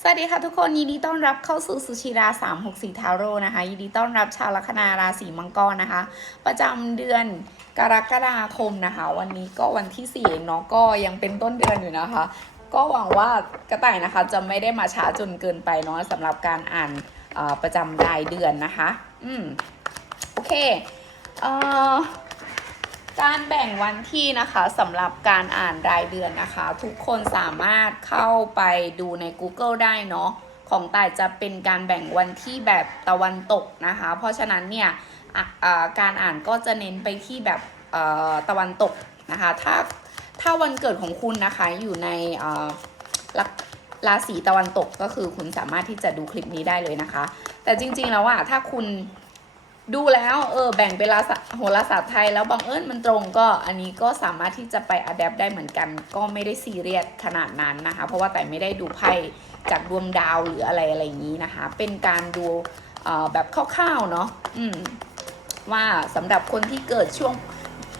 สวัสดีค่ะทุกคนยินดีต้อนรับเข้าสู่สุชิรา364ทาโร่นะคะยินดีต้อนรับชาวลัคนาราศีมังกรนะคะ ประจำเดือนกรกฎาคมนะคะ วันนี้ก็วันที่4เองเนาะก็ยังเป็นต้นเดือนอยู่นะคะ ก็หวังว่ากระต่ายนะคะจะไม่ได้มาช้าจนเกินไปเนาะสำหรับการอ่านประจำรายเดือนนะคะ อืมโอเคเอ่อ การแบ่งวันที่นะคะสำหรับการอ่านรายเดือนนะคะ ทุกคนสามารถเข้าไปดูใน Google ได้เนาะของต่ายจะเป็นการแบ่งวันที่แบบตะวันตกนะคะ เพราะฉะนั้นเนี่ยการอ่านก็จะเน้นไปที่แบบตะวันตกนะคะ ถ้าถ้าวันเกิดของคุณนะคะอยู่ในราศีตะวันตกก็คือคุณสามารถที่จะดูคลิปนี้ได้เลยนะคะ แต่จริงๆแล้วอะถ้าคุณ ดูแล้วเออแบ่งเป็นราโหราศาสตร์ไทยแล้วบังเอิญมันตรงก็อันนี้ก็สามารถที่จะไปอัดแอปได้เหมือนกัน ก็ไม่ได้ซีเรียสขนาดนั้นนะคะ เพราะว่าแต่ไม่ได้ดูไพ่จากดวงดาวหรืออะไรอะไรอย่างนี้นะคะ เป็นการดูแบบคร่าวๆเนาะว่าสำหรับคนที่เกิดช่วง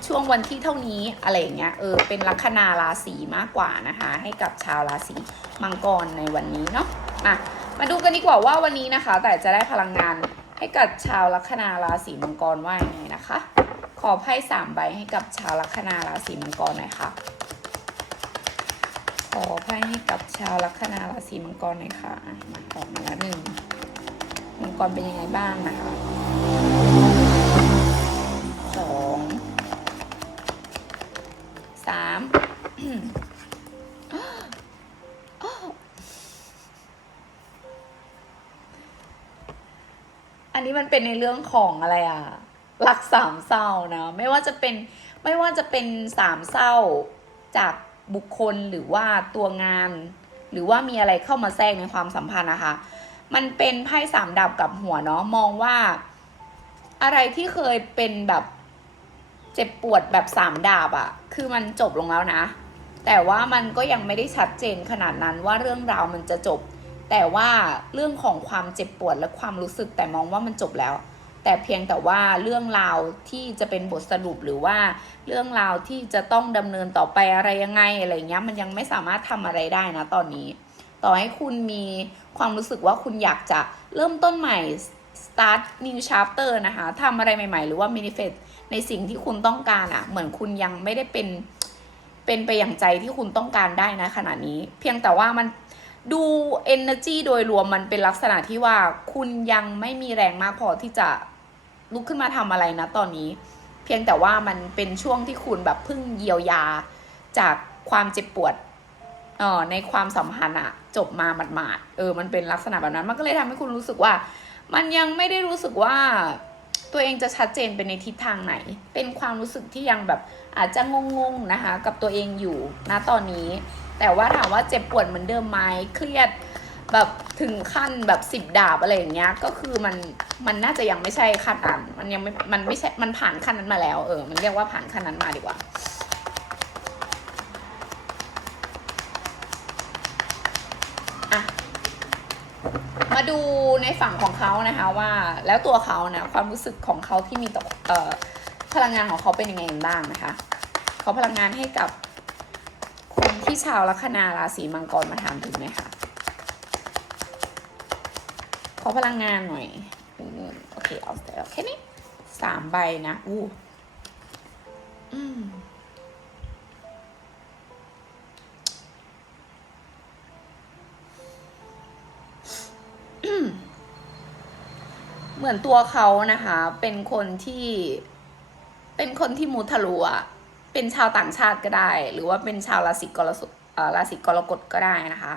ช่วงวันที่เท่านี้อะไรอย่างเงี้ยเออเป็นลัคนาราศีมากกว่านะคะ ให้กับชาวราศีมังกรในวันนี้เนาะมามาดูกันดีกว่าว่าวันนี้นะคะ แต่จะได้พลังงาน ให้กับชาวลัคนาราศีมังกรว่ายังไงนะคะ ขอไพ่สามใบให้กับชาวลัคนาราศีมังกรหน่อยค่ะ ขอไพ่ให้กับชาวลัคนาราศีมังกรหน่อยค่ะมาออกมาแล้วหนึ่งมังกรเป็นยังไงบ้างนะคะ เป็นในเรื่องของอะไรอะหลักสามเศร้านะไม่ว่าจะเป็นไม่ว่าจะเป็นสามเศร้าจากบุคคลหรือว่าตัวงาน หรือว่ามีอะไรเข้ามาแทรกในความสัมพันธ์นะคะ มันเป็นไพ่สามดาบกับหัวเนาะมองว่า อะไรที่เคยเป็นแบบเจ็บปวดแบบสามดาบอะคือมันจบลงแล้วนะ แต่ว่ามันก็ยังไม่ได้ชัดเจนขนาดนั้นว่าเรื่องราวมันจะจบ แต่ว่าเรื่องของความเจ็บปวดและความรู้สึกแต่มองว่ามันจบแล้ว แต่เพียงแต่ว่าเรื่องราวที่จะเป็นบทสรุปหรือว่าเรื่องราวที่จะต้องดำเนินต่อไปอะไรยังไงอะไรเงี้ยมันยังไม่สามารถทำอะไรได้นะตอนนี้ ต่อให้คุณมีความรู้สึกว่าคุณอยากจะเริ่มต้นใหม่ start new chapter นะคะทำอะไรใหม่ ๆ หรือว่า manifest ในสิ่งที่คุณต้องการอะ่ะ เหมือนคุณยังไม่ได้เป็นเป็นไปอย่างใจที่คุณต้องการได้นะขณะนี้ เพียงแต่ว่ามัน ดู energy โดยรวมมันเป็นลักษณะที่ว่าคุณยังไม่มีแรงมากพอที่จะลุกขึ้นมาทำอะไรนะตอนนี้ เพียงแต่ว่ามันเป็นช่วงที่คุณแบบพิ่งเยียวยาจากความเจ็บปวดออในความสัมพันธ์อะจบมาหมาดๆเออ มันเป็นลักษณะแบบนั้น มันก็เลยทำให้คุณรู้สึกว่า มันยังไม่ได้รู้สึกว่า ตัวเองจะชัดเจนไปนในทิศทางไหน เป็นความรู้สึกที่ยังแบบอาจจะงงๆนะคะ กับตัวเองอยู่ณตอนนี้ แต่ว่าถามว่าเจ็บปวดเหมือนเดิมไหมเครียดแบบถึงขั้นแบบสิบดาบอะไรอย่างเงี้ย ก็คือมันมันน่าจะยังไม่ใช่ขั้นนั้นมันยังไม่มันไม่ใช่มันผ่านขั้นนั้นมาแล้ว เออ มันเรียกว่าผ่านขั้นนั้นมาดีกว่าอะมาดูในฝั่งของเขานะคะว่าแล้วตัวเขานะความรู้สึกของเขาที่มีต่อออพลังงานของเขาเป็นยังไงบ้างนะคะเขาพลังงานให้กับ ที่ชาวลัคนาราศีมังกรมาถามถึงไหมคะขอพลังงานหน่อยโอเคเอาแต่แค่นี้สามใบนะอู้อืมเหมือนตัวเขานะคะ เป็นคนที่ เป็นคนที่มุทะลุอะ เป็นชาวต่างชาติก็ได้ หรือว่าเป็นชาวราศีกรสุราศีกรกฎก็ได้นะคะ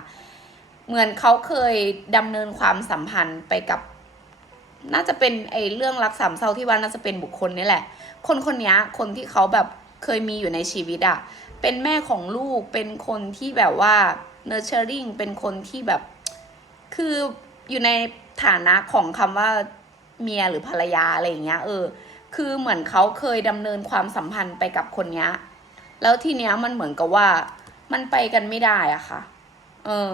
เหมือนเขาเคยดำเนินความสัมพันธ์ไปกับ น่าจะเป็นไอ้เรื่องรักสามเศร้าที่ว่าน่าจะเป็นบุคคลนี่แหละ คนคนนี้คนที่เขาแบบเคยมีอยู่ในชีวิตอะเป็นแม่ของลูก เป็นคนที่แบบว่า nurturing เป็นคนที่แบบ คืออยู่ในฐานะของคำว่าเมียหรือภรรยาอะไรอย่างเงี้ยเออ คือเหมือนเขาเคยดำเนินความสัมพันธ์ไปกับคนนี้แล้วทีเนี้ยมันเหมือนกับว่า มันไปกันไม่ได้อะค่ะ เออ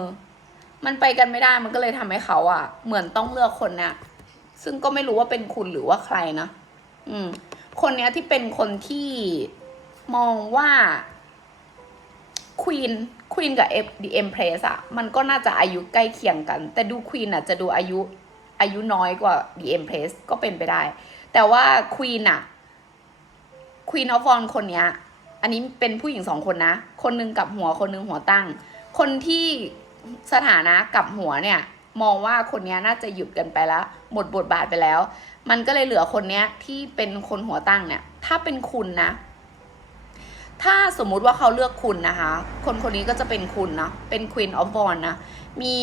มันไปกันไม่ได้มันก็เลยทำให้เขาอะเหมือนต้องเลือกคนเนี้ยซึ่งก็ไม่รู้ว่าเป็นคุณหรือว่าใครนะอืม คนเนี้ยที่เป็นคนที่มองว่าควีนควีนกับ F The Empress อะมันก็น่าจะอายุใกล้เคียงกัน แต่ดูควีนอะจะดูอายุอายุน้อยกว่า The Empress ก็เป็นไปได้ แต่ว่าควีนอะควีนออฟวอนคนเนี้ย อันนี้เป็นผู้หญิงสองคนนะ คนหนึงกับหัวคนหนึงหัวตั้ง คนที่สถานะกับหัวเนี่ย มองว่าคนนี้น่าจะหยุดกันไปแล้ว หมดบทบาทไปแล้ว มันก็เลยเหลือคนเนี้ยที่เป็นคนหัวตั้งเนี่ย ถ้าเป็นคุณนะ ถ้าสมมุติว่าเขาเลือกคุณนะคะ คนคนนี้ก็จะเป็นคุณเนาะเป็น Queen of w a n นะมี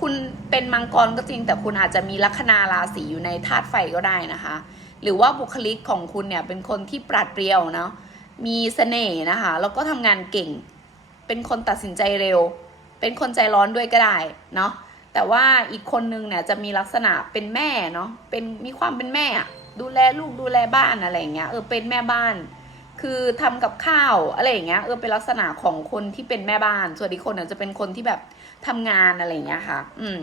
คุณเป็นมังกรก็จริง แต่คุณอาจจะมีลัคนาราศีอยู่ในธาตุไฟก็ได้นะคะ หรือว่าบุคลิกของคุณเนี่ยเป็นคนที่ปราดเปรียวเนาะมีเสน่ห์นะคะแล้วก็ทำงานเก่ง เป็นคนตัดสินใจเร็ว เป็นคนใจร้อนด้วยก็ได้เนาะแต่ว่าอีกคนนึงเนี่ยจะมีลักษณะเป็นแม่เนาะเป็นมีความเป็นแม่ดูแลลูกดูแลบ้านอะไรอย่างเงี้ยเออเป็นแม่บ้าน คือทำกับข้าวอะไรอย่างเงี้ยเออเป็นลักษณะของคนที่เป็นแม่บ้าน ส่วนอีกคนเนี่ยจะเป็นคนที่แบบทำงานอะไรอย่างเงี้ยค่ะ อืม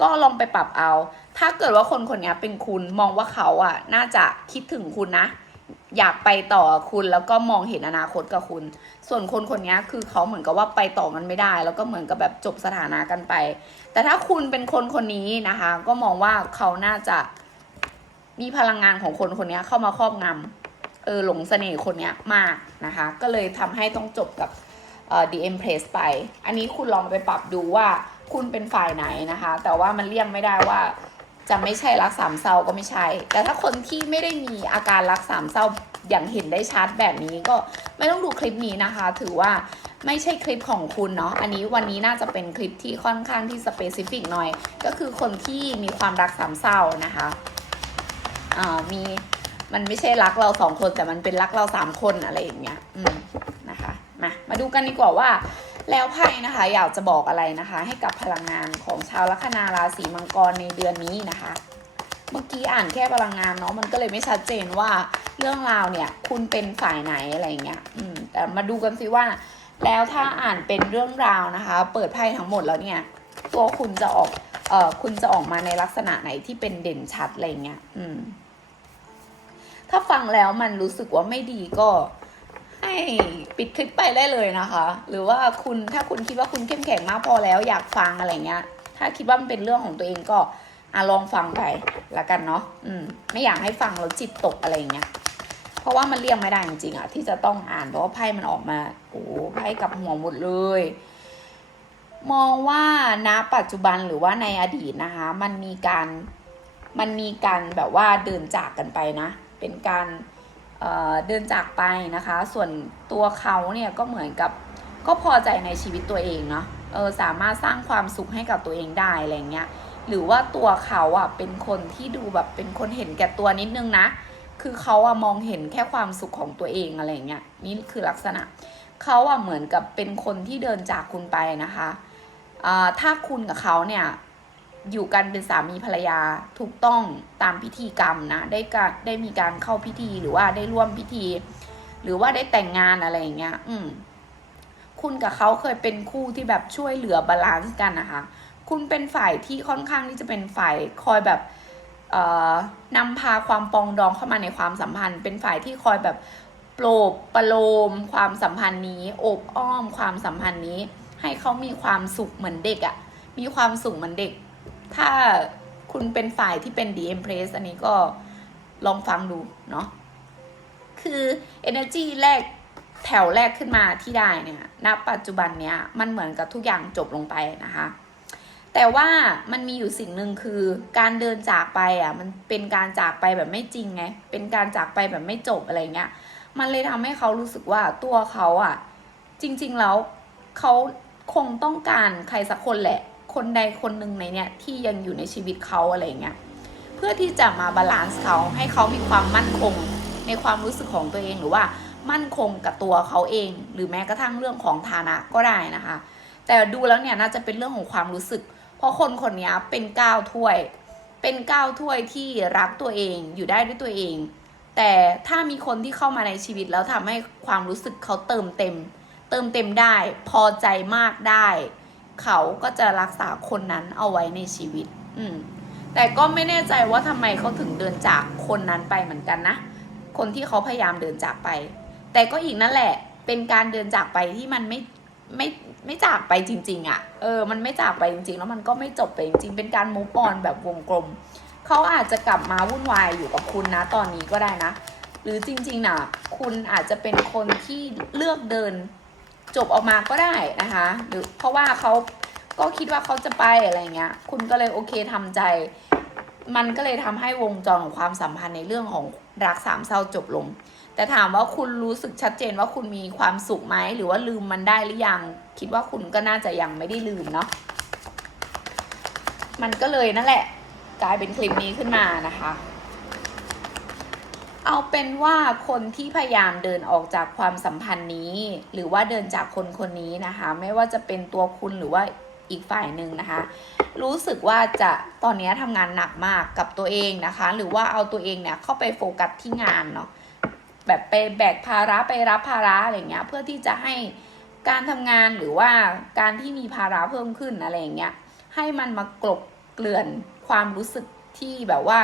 ก็ลองไปปรับเอา ถ้าเกิดว่าคนคนนี้เป็นคุณมองว่าเขาอะ น่าจะคิดถึงคุณนะ อยากไปต่อคุณแล้วก็มองเห็นอนาคตกับคุณ ส่วนคนคนนี้คือเขาเหมือนกับว่าไปต่อมันไม่ได้ แล้วก็เหมือนกับแบบจบสถานะกันไป แต่ถ้าคุณเป็นคนคนนี้นะคะ ก็มองว่าเขาน่าจะมีพลังงานของคนคนนี้เข้ามาครอบงำเออหลงเสน่ห์คนนี้มากนะคะ ก็เลยทำให้ต้องจบกับเอ่อ The Empress ไป อันนี้คุณลองไปปรับดูว่า คุณเป็นฝ่ายไหนนะคะ แต่ว่ามันเลี่ยงไม่ได้ว่าจะไม่ใช่รักสามเศร้าก็ไม่ใช่ แต่ถ้าคนที่ไม่ได้มีอาการรักสามเศร้าอย่างเห็นได้ชัดแบบนี้ก็ไม่ต้องดูคลิปนี้นะคะ ถือว่าไม่ใช่คลิปของคุณเนาะ อันนี้วันนี้น่าจะเป็นคลิปที่ค่อนข้างที่สเปซิฟิกหน่อย ก็คือคนที่มีความรักสามเศร้านะคะอ่ามีมันไม่ใช่รักเราสองคนแต่มันเป็นรักเราสามคนอะไรอย่างเงี้ย อืมนะคะ มา มาดูกันดีกว่าว่า แล้วไพ่นะคะ อยากจะบอกอะไรนะคะ ให้กับพลังงานของชาวลัคนาราศีมังกรในเดือนนี้นะคะ เมื่อกี้อ่านแค่พลังงานเนาะมันก็เลยไม่ชัดเจนว่าเรื่องราวเนี่ย คุณเป็นฝ่ายไหนอะไรเงี้ยอืมแต่มาดูกันสิว่า แล้วถ้าอ่านเป็นเรื่องราวนะคะ เปิดไพ่ทั้งหมดแล้วเนี่ย ตัวคุณจะออกเอ่อคุณจะออกมาในลักษณะไหนที่เป็นเด่นชัดอะไรเงี้ยอืมถ้าฟังแล้วมันรู้สึกว่าไม่ดีก็ ปิดคลิปไปได้เลยนะคะ หรือว่าคุณถ้าคุณคิดว่าคุณเข้มแข็งมากพอแล้วอยากฟังอะไรเงี้ย ถ้าคิดว่ามันเป็นเรื่องของตัวเองก็อะลองฟังไปละกันเนาะอืมไม่อยากให้ฟังแล้วจิตตกอะไรเงี้ยเพราะว่ามันเลี่ยงไม่ได้จริงๆอะที่จะต้องอ่านเพราะว่าไพ่มันออกมาโอ้ไพ่กับหัวหมดเลย มองว่าณปัจจุบันหรือว่าในอดีตนะคะ มันมีการมันมีการแบบว่าเดินจากกันไปนะ เป็นการ เเดินจากไปนะคะ ส่วนตัวเขาเนี่ยก็เหมือนกับก็พอใจในชีวิตตัวเองเนาะเออสามารถสร้างความสุขให้กับตัวเองได้อะไรเงี้ยหรือว่าตัวเขาอะเป็นคนที่ดูแบบเป็นคนเห็นแก่ตัวนิดนึงนะ คือเขาอะมองเห็นแค่ความสุขของตัวเองอะไรเงี้ยนี่คือลักษณะเขาอะเหมือนกับเป็นคนที่เดินจากคุณไปนะคะอ่าถ้าคุณกับเขาเนี่ย อยู่กันเป็นสามีภรรยาถูกต้องตามพิธีกรรมนะ ได้การได้มีการเข้าพิธีหรือว่าได้ร่วมพิธี หรือว่าได้แต่งงานอะไรอย่างเงี้ย อืม คุณกับเขาเคยเป็นคู่ที่แบบช่วยเหลือบาลานซ์กันนะคะ คุณเป็นฝ่ายที่ค่อนข้างที่จะเป็นฝ่ายคอยแบบเอ่อนำพาความปองดองเข้ามาในความสัมพันธ์ เป็นฝ่ายที่คอยแบบโปรบประโลมความสัมพันธ์นี้โอบอ้อมความสัมพันธ์นี้ ให้เขามีความสุขเหมือนเด็กอะ่ะ มีความสุขเหมือนเด็ก ถ้าคุณเป็นฝ่ายที่เป็น d m p r e s s อันนี้ก็ลองฟังดูเนาะ คือ energy แรกแถวแรกขึ้นมาที่ได้เนี่ยณปัจจุบันเนี้ยมันเหมือนกับทุกอย่างจบลงไปนะคะ แต่ว่ามันมีอยู่สิ่งหนึ่งคือการเดินจากไปอะมันเป็นการจากไปแบบไม่จริงไง เป็นการจากไปแบบไม่จบอะไรเงี้ย มันเลยทำให้เขารู้สึกว่าตัวเขาอะ จริง ๆ แล้วเขาคงต้องการใครสักคนแหละ คนใดคนหนึ่งในเนี่ยที่ยังอยู่ในชีวิตเขาอะไรเงี้ยเพื่อที่จะมาบาลานซ์เขาให้เขามีความมั่นคงในความรู้สึกของตัวเองหรือว่ามั่นคงกับตัวเขาเอง หรือแม้กระทั่งเรื่องของฐานะก็ได้นะคะ แต่ดูแล้วเนี่ยน่าจะเป็นเรื่องของความรู้สึก เพราะคนคนนี้เป็นก้าวถ้วย เป็นก้าวถ้วยที่รักตัวเองอยู่ได้ด้วยตัวเอง แต่ถ้ามีคนที่เข้ามาในชีวิตแล้วทำให้ความรู้สึกเขาเติมเต็ม เติมเต็มได้ พอใจมากได้ เขาก็จะรักษาคนนั้นเอาไว้ในชีวิต อืม แต่ก็ไม่แน่ใจว่าทำไมเขาถึงเดินจากคนนั้นไปเหมือนกันนะ คนที่เขาพยายามเดินจากไป แต่ก็อีกนั่นแหละ เป็นการเดินจากไปที่มันไม่ไม่ไม่จากไปจริง ๆอะ่ะ เออ มันไม่จากไปจริง ๆ แล้วมันก็ไม่จบไปจริง ๆ เป็นการมูฟออนแบบวงกลม เขาอาจจะกลับมาวุ่นวายอยู่กับคุณนะตอนนี้ก็ได้นะ หรือจริงๆนะคุณอาจจะเป็นคนที่เลือกเดิน จบออกมาก็ได้นะคะ หรือเพราะว่าเขาก็คิดว่าเขาจะไปอะไรเงี้ย คุณก็เลยโอเคทำใจ มันก็เลยทำให้วงจรของความสัมพันธ์ในเรื่องของรักสามเศร้าจบลง แต่ถามว่าคุณรู้สึกชัดเจนว่าคุณมีความสุขไหมหรือว่าลืมมันได้หรือยัง คิดว่าคุณก็น่าจะยังไม่ได้ลืมเนาะ มันก็เลยนั่นแหละ กลายเป็นคลิปนี้ขึ้นมานะคะ เอาเป็นว่าคนที่พยายามเดินออกจากความสัมพันธ์นี้ หรือว่าเดินจากคนคนนี้นะคะ ไม่ว่าจะเป็นตัวคุณหรือว่าอีกฝ่ายหนึ่งนะคะ รู้สึกว่าจะตอนนี้ทำงานหนักมากกับตัวเองนะคะ หรือว่าเอาตัวเองเนี่ยเข้าไปโฟกัสที่งานเนาะแบบไปแบกภาระไปรับภาระอะไรเงี้ยเพื่อที่จะให้การทำงานหรือว่าการที่มีภาระเพิ่มขึ้นอะไรเงี้ยให้มันมากลบเกลื่อนความรู้สึกที่แบบว่า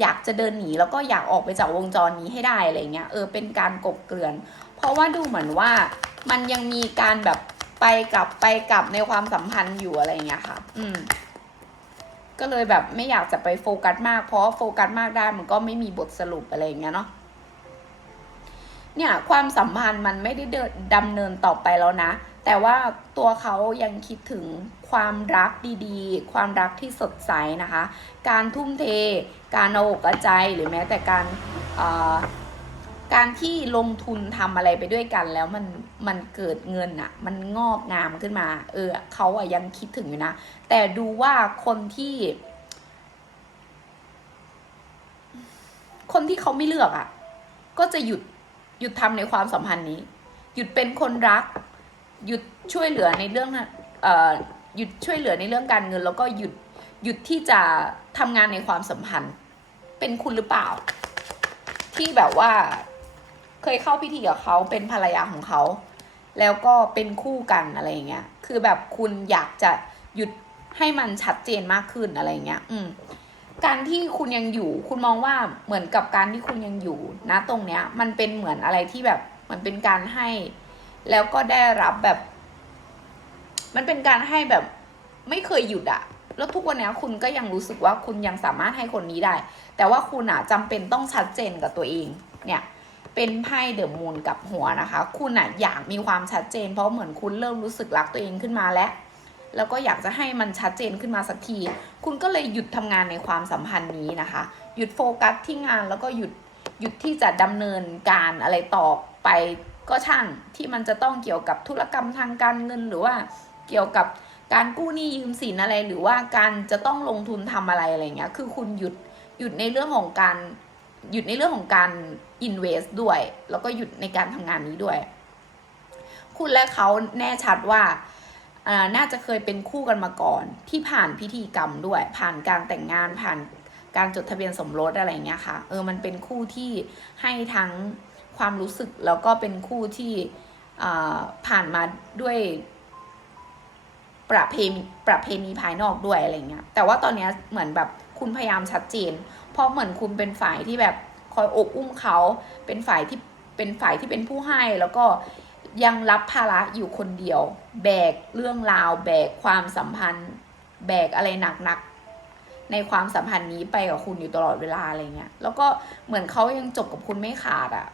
อยากจะเดินหนีแล้วก็อยากออกไปจากวงจรนี้ให้ได้อะไรเงี้ยเออเป็นการกบเกลื่อน เพราะว่าดูเหมือนว่ามันยังมีการแบบไปกลับไปกลับในความสัมพันธ์อยู่อะไรเงี้ยค่ะ อืม ก็เลยแบบไม่อยากจะไปโฟกัสมากเพราะโฟกัสมากได้มันก็ไม่มีบทสรุปอะไรเงี้ยเนาะเนี่ยความสัมพันธ์มันไม่ได้เดินดำเนินต่อไปแล้วนะ แต่ว่าตัวเขายังคิดถึงความรักดีๆ ความรักที่สดใสนะคะ การทุ่มเท การเอาอกเอาใจหรือแม้แต่การการที่ลงทุนทำอะไรไปด้วยกันแล้วมันมันเกิดเงินอะมันงอกงามขึ้นมา เออเขาอะยังคิดถึงอยู่นะ แต่ดูว่าคนที่ คนที่เขาไม่เลือกอะก็จะหยุดหยุดทำในความสัมพันธ์นี้ หยุดเป็นคนรัก หยุดช่วยเหลือในเรื่องเอ่อหยุดช่วยเหลือในเรื่องการเงิน แล้วก็หยุดหยุดที่จะทำงานในความสัมพันธ์ เป็นคุณหรือเปล่า ที่แบบว่าเคยเข้าพิธีกับเขาเป็นภรรยาของเขา แล้วก็เป็นคู่กันอะไรอย่างเงี้ยคือแบบคุณอยากจะหยุดให้มันชัดเจนมากขึ้นอะไรอย่างเงี้ย อืมการที่คุณยังอยู่ คุณมองว่าเหมือนกับการที่คุณยังอยู่นะตรงเนี้ย มันเป็นเหมือนอะไรที่แบบมันเป็นการให้ แล้วก็ได้รับแบบ มันเป็นการให้แบบไม่เคยหยุดอะแล้วทุกวันนี้คุณก็ยังรู้สึกว่าคุณยังสามารถให้คนนี้ได้ แต่ว่าคุณอะจำเป็นต้องชัดเจนกับตัวเอง เนี่ย เป็นไพ่เดอะมูนกับหัวนะคะ คุณอะอยากมีความชัดเจน เพราะเหมือนคุณเริ่มรู้สึกรักตัวเองขึ้นมาแล้วแล้วก็อยากจะให้มันชัดเจนขึ้นมาสักที คุณก็เลยหยุดทำงานในความสัมพันธ์นี้นะคะ หยุดโฟกัสที่งานแล้วก็หยุดหยุดที่จะดำเนินการอะไรต่อไป ก็ช่างที่มันจะต้องเกี่ยวกับธุรกรรมทางการเงินหรือว่าเกี่ยวกับการกู้หนี้ยืมสินอะไรหรือว่าการจะต้องลงทุนทำอะไรอะไรเงี้ย คือคุณหยุดหยุดในเรื่องของการหยุดในเรื่องของการ invest ด้วย แล้วก็หยุดในการทำงานนี้ด้วย คุณและเขาแน่ชัดว่าน่าจะเคยเป็นคู่กันมาก่อนที่ผ่านพิธีกรรมด้วย ผ่านการแต่งงานผ่านการจดทะเบียนสมรสอะไรเงี้ยค่ะ เออมันเป็นคู่ที่ให้ทั้ง ความรู้สึกแล้วก็เป็นคู่ที่ผ่านมาด้วยประเพณีประเพณีภายนอกด้วยอะไรเงี้ยแต่ว่าตอนเนี้ยเหมือนแบบคุณพยายามชัดเจน เพราะเหมือนคุณเป็นฝ่ายที่แบบคอยอบอุ้มเขา เป็นฝ่ายที่เป็นฝ่ายที่เป็นผู้ให้แล้วก็ยังรับภาระอยู่คนเดียว แบกเรื่องราว แบกความสัมพันธ์ แบกอะไรหนักๆในความสัมพันธ์นี้ไปกับคุณอยู่ตลอดเวลาอะไรเงี้ยแล้วก็เหมือนเขายังจบกับคุณไม่ขาดอะ่ะ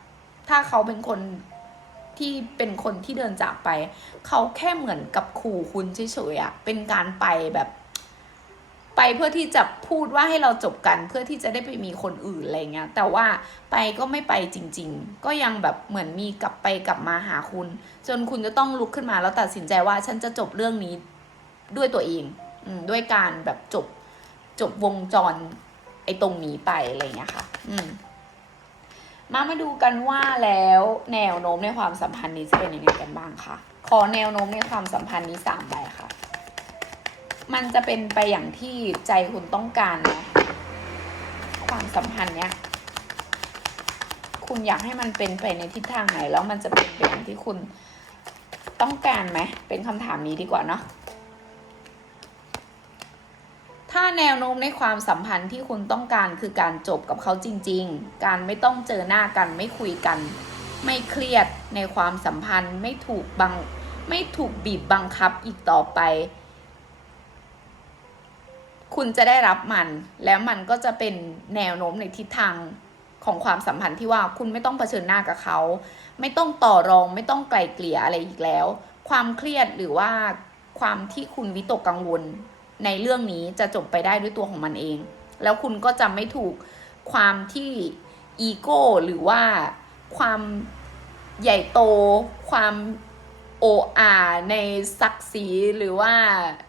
ถ้าเขาเป็นคนที่เป็นคนที่เดินจากไป เขาแค่เหมือนกับขู่คุณเฉยๆอะเป็นการไปแบบ ไปเพื่อที่จะพูดว่าให้เราจบกันเพื่อที่จะได้ไปมีคนอื่นอะไรเงี้ยแต่ว่าไปก็ไม่ไปจริง ๆ ก็ยังแบบเหมือนมีกลับไปกลับมาหาคุณ จนคุณจะต้องลุกขึ้นมาแล้วตัดสินใจว่าฉันจะจบเรื่องนี้ด้วยตัวเองอด้วยการแบบจบจบวงจร ไอ้ตรงนี้ไปอะไรเงี้ยค่ะ อืม มามาดูกันว่าแล้วแนวโน้มในความสัมพันธ์นี้จะเป็นยังไงกันบ้างคะขอแนวโน้มในความสัมพันธ์นี้สามใบค่ะ มันจะเป็นไปอย่างที่ใจคุณต้องการไหมความสัมพันธ์เนี้ย คุณอยากให้มันเป็นไปในทิศทางไหน แล้วมันจะเป็นไปอย่างที่คุณต้องการไหม เป็นคำถามนี้ดีกว่าเนาะ ถ้าแนวโน้มในความสัมพันธ์ที่คุณต้องการคือการจบกับเขาจริง ๆ การไม่ต้องเจอหน้ากันไม่คุยกัน ไม่เครียดในความสัมพันธ์ไม่ถูกบังไม่ถูกบีบบังคับอีกต่อไป คุณจะได้รับมัน แล้วมันก็จะเป็นแนวโน้มในทิศทางของความสัมพันธ์ที่ว่าคุณไม่ต้องเผชิญหน้ากับเขา ไม่ต้องต่อรอง ไม่ต้องไกลเกลี่ยอะไรอีกแล้ว ความเครียดหรือว่าความที่คุณวิตกกังวล ในเรื่องนี้จะจบไปได้ด้วยตัวของมันเอง แล้วคุณก็จะไม่ถูกความที่อีโก้หรือว่าความใหญ่โต ความโออาในศักดิ์ศรีหรือว่า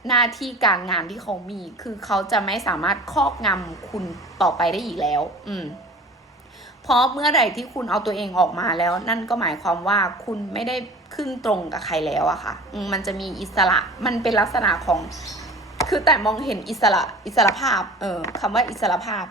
หน้าที่การงานที่เขามี คือเขาจะไม่สามารถครอบงำคุณต่อไปได้อีกแล้ว อืมเพราะเมื่อไหร่ที่คุณเอาตัวเองออกมาแล้ว นั่นก็หมายความว่าคุณไม่ได้ขึ้นตรงกับใครแล้วอะค่ะมมันจะมีอิสระ มันเป็นลักษณะของ คือแต่มองเห็นอิสระอิสระภาพ เออคำว่าอิสระภาพ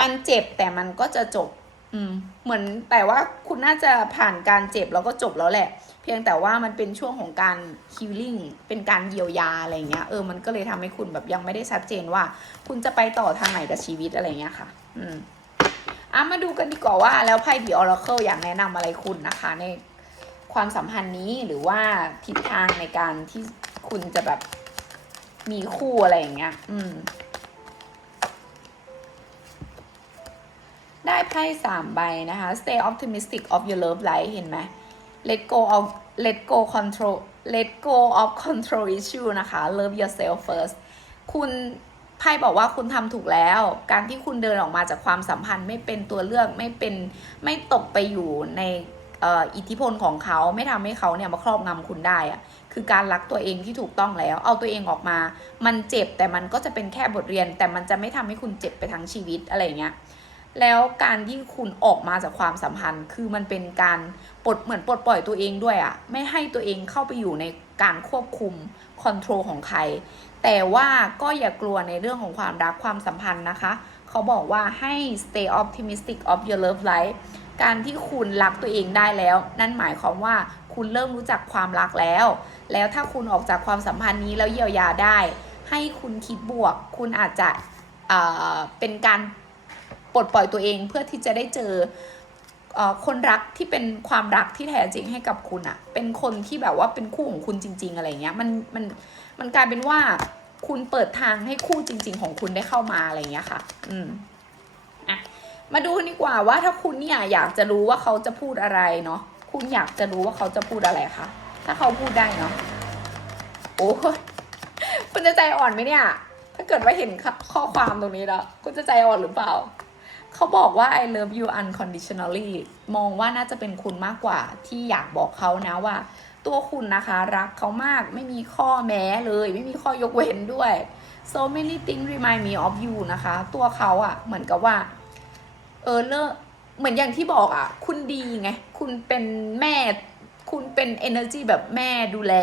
มันเจ็บแต่มันก็จะจบ อืม เหมือนแต่ว่าคุณน่าจะผ่านการเจ็บแล้วก็จบแล้วแหละ เพียงแต่ว่ามันเป็นช่วงของการฮิลลิ่งเป็นการเยียวยาอะไรเงี้ย เออ มันก็เลยทำให้คุณแบบยังไม่ได้ชัดเจนว่า คุณจะไปต่อทางไหนกับชีวิตอะไรเงี้ยค่ะ อืมอะมาดูกันดีกว่าว่า แล้วไพ่ดีออร์เคิลอยากแนะนำอะไรคุณนะคะ ในความสัมพันธ์นี้หรือว่าทิศทางในการที่คุณจะแบบ มีคู่อะไรอย่างเงี้ย อืม ได้ไพ่สามใบนะคะ stay optimistic of your love life เห็นไหม let go of let go control let go of control issue นะคะ love yourself first คุณไพ่บอกว่าคุณทำถูกแล้ว การที่คุณเดินออกมาจากความสัมพันธ์ไม่เป็นตัวเลือกไม่เป็นไม่ตกไปอยู่ในอิทธิพลของเขาไม่ทำให้เขาเนี่ยมาครอบงำคุณได้อะ คือการรักตัวเองที่ถูกต้องแล้ว เอาตัวเองออกมา มันเจ็บแต่มันก็จะเป็นแค่บทเรียน แต่มันจะไม่ทำให้คุณเจ็บไปทั้งชีวิตอะไรเงี้ยแล้วการที่คุณออกมาจากความสัมพันธ์ คือมันเป็นการปลดเหมือนปลดปล่อยตัวเองด้วยอะไม่ให้ตัวเองเข้าไปอยู่ในการควบคุมคอนโทรลของใคร แต่ว่าก็อย่ากลัวในเรื่องของความรักความสัมพันธ์นะคะ เขาบอกว่าให้ stay optimistic of your love life การที่คุณรักตัวเองได้แล้ว นั่นหมายความว่าคุณเริ่มรู้จักความรักแล้ว แล้วถ้าคุณออกจากความสัมพันธ์นี้แล้วเยียวยาได้ ให้คุณคิดบวก คุณอาจจะเเป็นการปลดปล่อยตัวเองเพื่อที่จะได้เจอคนรักที่เป็นความรักที่แท้จริงให้กับคุณอะเป็นคนที่แบบว่าเป็นคู่ของคุณจริง ๆ อะไรเงี้ยมันมันมันกลายเป็นว่าคุณเปิดทางให้คู่จริง ๆ ของคุณได้เข้ามาอะไรเงี้ยค่ะ อืมอะมาดูดีกว่าว่าถ้าคุณเนี่ยอยากจะรู้ว่าเขาจะพูดอะไรเนาะคุณอยากจะรู้ว่าเขาจะพูดอะไรคะ ถ้าเขาพูดได้เนาะโอ้ยคุณจะใจอ่อนไหมเนี่ย ถ้าเกิดว่าเห็นข้อความตรงนี้แล้ว คุณจะใจอ่อนหรือเปล่า เขาบอกว่า I love you unconditionally มองว่าน่าจะเป็นคุณมากกว่าที่อยากบอกเขานะว่า ตัวคุณนะคะ รักเขามากไม่มีข้อแม้เลย ไม่มีข้อยกเว้นด้วย so many things remind me of you นะคะ ตัวเขาอะ่ะ เหมือนกับว่า เออเลิกเหมือนอย่างที่บอกอะ่ะ คุณดีไง คุณเป็นแม่ คุณเป็น energy แบบแม่ดูแล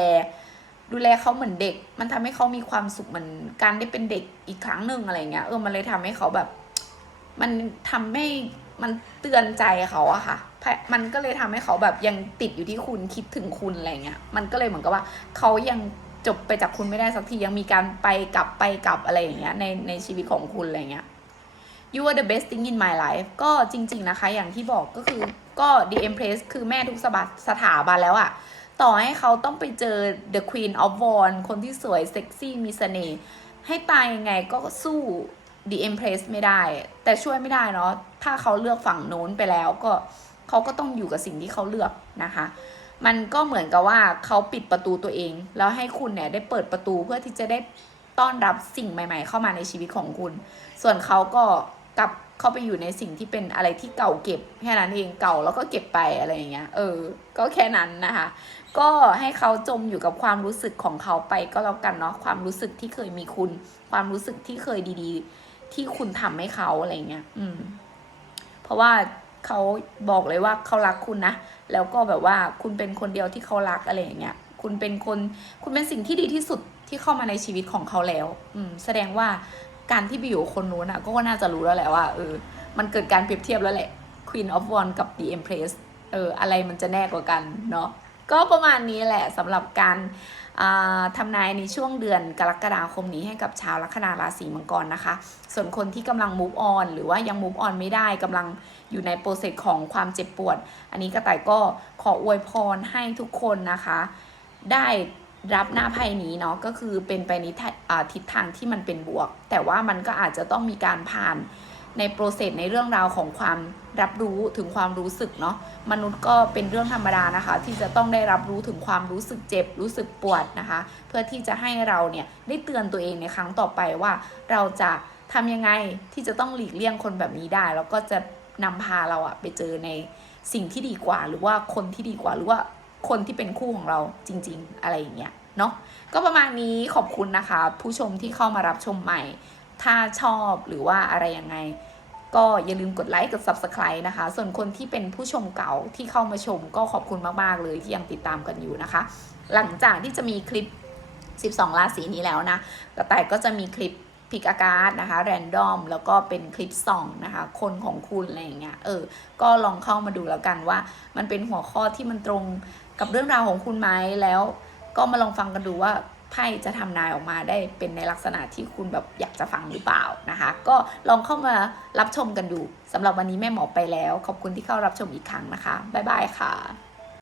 ดูแลเขาเหมือนเด็ก มันทำให้เขามีความสุขเหมือนการได้เป็นเด็กอีกครั้งหนึ่งอะไรเงี้ยเออมันเลยทำให้เขาแบบ มันทำให้มันเตือนใจเขาอะค่ะ มันก็เลยทำให้เขาแบบยังติดอยู่ที่คุณคิดถึงคุณอะไรเงี้ย มันก็เลยเหมือนกับว่าเขายังจบไปจากคุณไม่ได้สักทียังมีการไปกลับไปกลับอะไรอย่างเงี้ยในในชีวิตของคุณอะไรเงี้ย you are the best thing in my life ก็จริง ๆ นะคะ อย่างที่บอกก็คือก็ the empress คือแม่ทุกสบัสถาบันแล้วอะต่อให้เขาต้องไปเจอ the queen of wands คนที่สวยเซ็กซี่มีเสน่ห์ให้ตายยังไงก็สู้ The Empress ไม่ได้ แต่ช่วยไม่ได้เนาะถ้าเขาเลือกฝั่งโน้นไปแล้วก็เขาก็ต้องอยู่กับสิ่งที่เขาเลือกนะคะ มันก็เหมือนกับว่าเขาปิดประตูตัวเอง แล้วให้คุณเนี่ยได้เปิดประตูเพื่อที่จะได้ต้อนรับสิ่งใหม่ ๆ เข้ามาในชีวิตของคุณ ส่วนเขาก็ กลับเข้าไปอยู่ในสิ่งที่เป็นอะไรที่เก่าเก็บแค่นั้นเองเก่าแล้วก็เก็บไปอะไรอย่างเงี้ยเออ ก็แค่นั้นนะคะ ก็ให้เขาจมอยู่กับความรู้สึกของเขาไปก็แล้วกันเนาะความรู้สึกที่เคยมีคุณ ความรู้สึกที่เคยดี ๆ ที่คุณทำให้เขาอะไรเงี้ยอืม เพราะว่าเขาบอกเลยว่าเขารักคุณนะแล้วก็แบบว่าคุณเป็นคนเดียวที่เขารักอะไรอย่างเงี้ยคุณเป็นคน คุณเป็นสิ่งที่ดีที่สุดที่เข้ามาในชีวิตของเขาแล้ว อืม แสดงว่า การที่ไปอยู่คนนู้นอะก็น่าจะรู้แล้วแหละว่าเออมันเกิดการเปรียบเทียบแล้วแหละ Queen of w a n d กับ The Empress เอออะไรมันจะแน่กว่ากันเนาะก็ประมาณนี้แหละสำหรับการทำนายในช่วงเดือนกรกฎาคมนี้ให้กับชาวลัคนาราศีมังกรนะคะ ส่วนคนที่กำลัง move on หรือว่ายัง move on ไม่ได้กำลังอยู่ในโปรเซสของความเจ็บปวด อันนี้กระต่ายก็ขออวยพรให้ทุกคนนะคะ ได้ รับหน้าไพ่นี้เนาะก็คือเป็นไปในทิศทางที่มันเป็นบวก แต่ว่ามันก็อาจจะต้องมีการผ่านในโปรเซสในเรื่องราวของความรับรู้ถึงความรู้สึกเนาะมนุษย์ก็เป็นเรื่องธรรมดานะคะ ที่จะต้องได้รับรู้ถึงความรู้สึกเจ็บรู้สึกปวดนะคะ เพื่อที่จะให้เราเนี่ยได้เตือนตัวเองในครั้งต่อไปว่า เราจะทำยังไงที่จะต้องหลีกเลี่ยงคนแบบนี้ได้ แล้วก็จะนำพาเราอะไปเจอในสิ่งที่ดีกว่า หรือว่าคนที่ดีกว่าหรือว่า คนที่เป็นคู่ของเราจริง ๆ อะไรอย่างเงี้ยเนาะก็ประมาณนี้ขอบคุณนะคะ ผู้ชมที่เข้ามารับชมใหม่ ถ้าชอบหรือว่าอะไรยังไง ก็อย่าลืมกดไลค์กด subscribe นะคะ ส่วนคนที่เป็นผู้ชมเก่าที่เข้ามาชม ก็ขอบคุณมากๆเลยที่ยังติดตามกันอยู่นะคะ หลังจากที่จะมีคลิป 12 ราศีนี้แล้วนะกระต่ายก็จะมีคลิป พิกอากาศนะคะแรนดอมแล้วก็เป็นคลิปส่องนะคะ คนของคุณอะไรอย่างเงี้ยเออ ก็ลองเข้ามาดูแล้วกันว่า มันเป็นหัวข้อที่มันตรงกับเรื่องราวของคุณไหมแล้ว ก็มาลองฟังกันดูว่าไพ่จะทำนายออกมาได้เป็นในลักษณะที่คุณแบบอยากจะฟังหรือเปล่านะคะ ก็ลองเข้ามารับชมกันดูสำหรับวันนี้แม่หมอไปแล้ว ขอบคุณที่เข้ารับชมอีกครั้งนะคะบ๊ายบายค่ะ